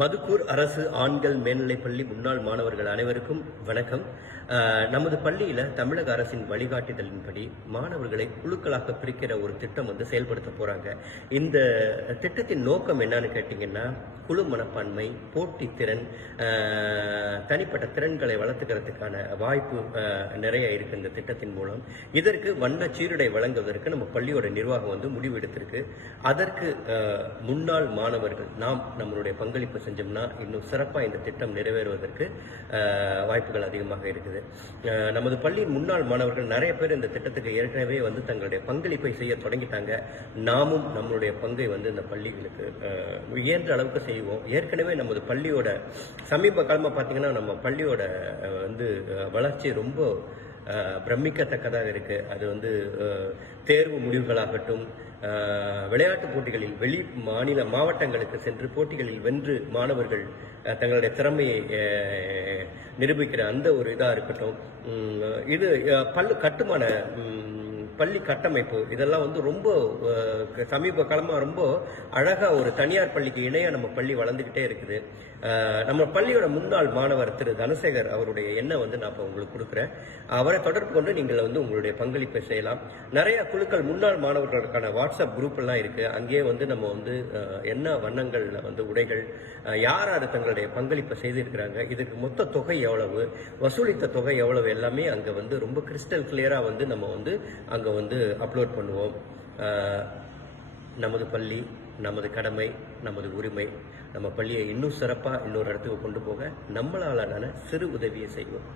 மதுக்கூர் அரசு ஆண்கள் மேல்நிலைப்பள்ளி முன்னாள் மாணவர்கள் அனைவருக்கும் வணக்கம். நமது பள்ளியில தமிழக அரசின் வழிகாட்டுதலின்படி மாணவர்களை குழுக்களாக பிரிக்கிற ஒரு திட்டம் செயல்படுத்த போறாங்க. இந்த திட்டத்தின் நோக்கம் என்னன்னு கேட்டீங்கன்னா, குழு மனப்பான்மை, போட்டி திறன், தனிப்பட்ட திறன்களை வளர்த்துக்கிறதுக்கான வாய்ப்பு நிறைய இருக்கு இந்த திட்டத்தின் மூலம். இதற்கு வண்ண சீருடை வழங்குவதற்கு நம்ம பள்ளியோட நிர்வாகம் முடிவு எடுத்திருக்கு. அதற்கு முன்னாள் மாணவர்கள் நாம் நம்மளுடைய பங்களிப்பு செஞ்சோம்னா இன்னும் சிறப்பாக இந்த திட்டம் நிறைவேறுவதற்கு வாய்ப்புகள் அதிகமாக இருக்குது. நமது பள்ளியின் முன்னாள் மாணவர்கள் நிறைய பேர் இந்த திட்டத்துக்கு ஏற்கனவே தங்களுடைய பங்களிப்பை செய்ய தொடங்கிட்டாங்க. நாமும் நம்மளுடைய பங்கை இந்த பள்ளிகளுக்கு இயன்ற அளவுக்கு செய்வோம். ஏற்கனவே நமது பள்ளியோட சமீப காலமாக பார்த்தீங்கன்னா நம்ம பள்ளியோட வளர்ச்சி ரொம்ப பிரமிக்கத்தக்கதாக இருக்கு. அது தேர்வு முடிவுகளாகட்டும், விளையாட்டு போட்டிகளில் வெளி மாநில மாவட்டங்களுக்கு சென்று போட்டிகளில் வென்று மாணவர்கள் தங்களுடைய திறமையை நிரூபிக்கிற அந்த ஒரு இதாக இருக்கட்டும். இது கட்டுமான பள்ளி கட்டமைப்பு இதெல்லாம் ரொம்ப சமீப காலமாக ரொம்ப அழகா ஒரு தனியார் பள்ளிக்கு இணையா நம்ம பள்ளி வளர்ந்துகிட்டே இருக்குது. நம்ம பள்ளியோட முன்னாள் மாணவர் திரு தனசேகர் அவருடைய எண்ணம் நான் இப்போ உங்களுக்கு கொடுக்குறேன். அவரை தொடர்பு கொண்டு நீங்கள் உங்களுடைய பங்களிப்பை செய்யலாம். நிறைய குழுக்கள் முன்னாள் மாணவர்களுக்கான வாட்ஸ்அப் குரூப் எல்லாம் இருக்கு. அங்கேயே நம்ம என்ன வண்ணங்கள்ல உடைகள் யார் யார் தங்களுடைய பங்களிப்பை செய்திருக்கிறாங்க, இதுக்கு மொத்த தொகை எவ்வளவு, வசூலித்த தொகை எவ்வளவு, எல்லாமே அங்க ரொம்ப கிறிஸ்டல் கிளியரா நம்ம அங்க அப்லோட் பண்ணுவோம். நமது பள்ளி, நமது கடமை, நமது உரிமை. நம்ம பள்ளியை இன்னும் சிறப்பா இன்னொரு இடத்துக்கு கொண்டு போக நம்மளாலான சிறு உதவியை செய்வோம்.